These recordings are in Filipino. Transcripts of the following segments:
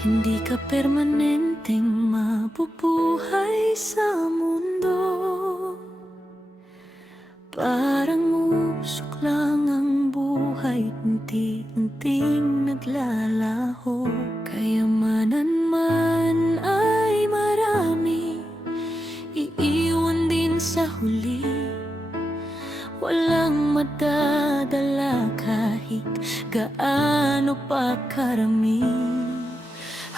Hindi ka permanenteng mabubuhay sa mundo. Parang usok lang ang buhay, unti-unting naglalaho. Kayamanan man ay marami, iiwan din sa huli. Walang madadala kahit gaano pa karami.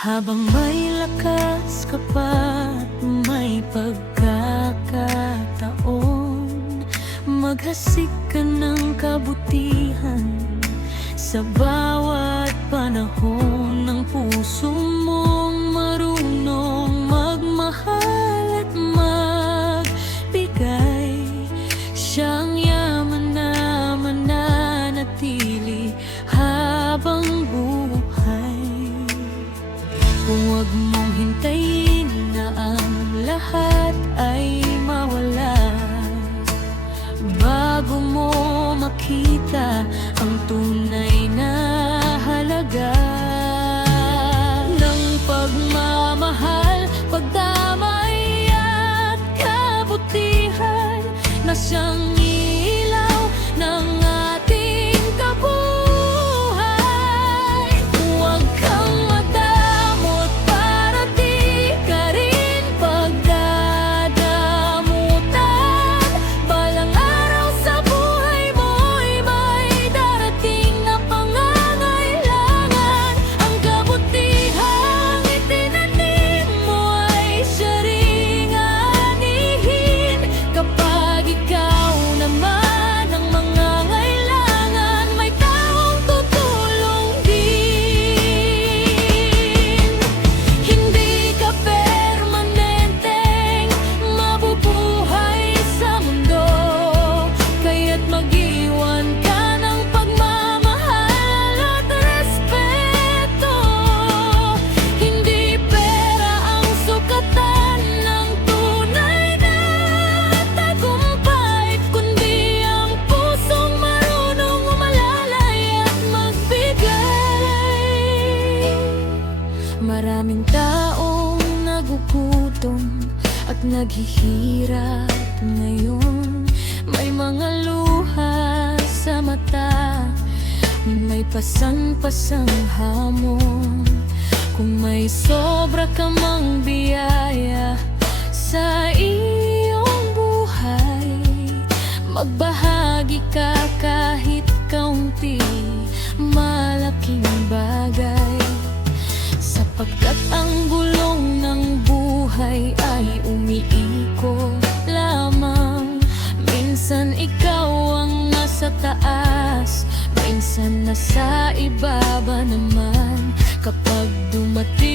Habang may lakas ka pa at may pagkakataon, maghasik ka ng kabutihan sa bawat panahon. Ng puso mong marunong magmahal at magbigay, siyang yaman na mananatili habang buhay. Kung huwag mong hintayin na ang lahat ay mawala bago mo makita ang tunay na halaga ng pagmamahal, pagdamay at kabutihan na siyang ilaw ng ating kabuhay. Huwag kang madamot para di ka rin pagdadamutan. Balang araw sa buhay mo'y may darating na pangangailangan. Ang kabutihang itinanim mo ay siya ring aanihin kapag ikaw naman ang mangangailangan. May taong tutulong din. Hindi ka permanenteng mabubuhay sa mundo, kaya't mag-iwan ka ng pagmamahal at respeto. Hindi pera ang sukatan ng tunay na tagumpay, kundi ang pusong marunong umalalay at magbigay. Maraming taong nagugutom at naghihirap ngayon. May mga luha sa mata, may pasang-pasang hamon. Kung may sobra ka mang biyaya sa iyong buhay, magbahagi ka kahit kaunti, malaking bagay. Sapagkat ang gulong ng buhay ay umiikot lamang. Minsan ikaw ang nasa taas, minsan nasa ibaba naman. Kapag dumating